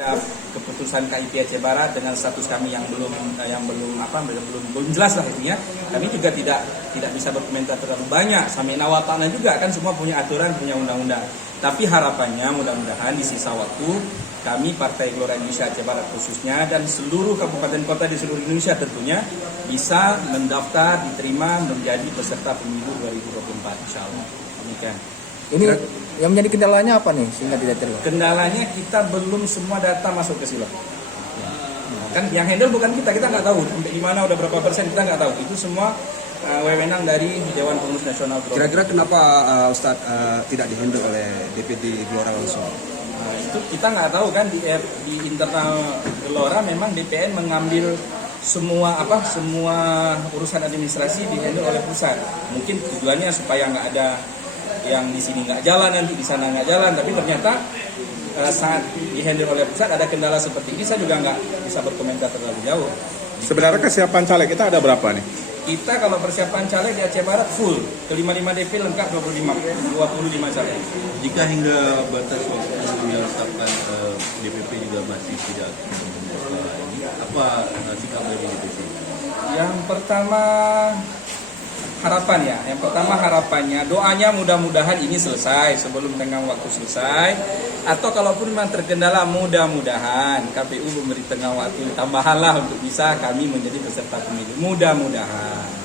Ada keputusan KIP Aceh Barat dengan status kami yang belum jelas lah intinya. Kami juga tidak bisa berkomentar terlalu banyak. Samina wa ta'na juga kan semua punya aturan, punya undang-undang. Tapi harapannya mudah-mudahan di sisa waktu kami Partai Gelora Indonesia Aceh Barat khususnya dan seluruh kabupaten kota di seluruh Indonesia tentunya bisa mendaftar, diterima menjadi peserta pemilu 2024 insyaallah. Demikian. Ini yang menjadi kendalanya apa nih sehingga tidak terima? Kendalanya kita belum semua data masuk ke Silon. Kan yang handle bukan kita nggak tahu sampai di mana udah berapa persen kita nggak tahu. Itu semua wewenang dari Dewan Pengurus Nasional. Kira-kira kenapa Ustadz tidak dihandle oleh DPD Gelora langsung? Itu kita nggak tahu kan di internal Gelora memang DPN mengambil semua urusan administrasi dihandle oleh pusat. Mungkin tujuannya supaya nggak ada yang di sini nggak jalan, nanti di sana nggak jalan, tapi ternyata saat dihandle oleh pusat ada kendala seperti ini, saya juga nggak bisa berkomentar terlalu jauh. Sebenarnya kesiapan caleg kita ada berapa nih? Kita kalau persiapan caleg di Aceh Barat full, ke-55 DP lengkap 25 caleg. Jika hingga batas waktu yang ditetapkan DPP juga masih tidak ini, apa sikap dari DPP? Yang pertama harapannya doanya mudah-mudahan ini selesai sebelum tenggang waktu selesai, atau kalaupun memang terkendala mudah-mudahan KPU memberi tenggang waktu tambahan lah untuk bisa kami menjadi peserta pemilu, mudah-mudahan.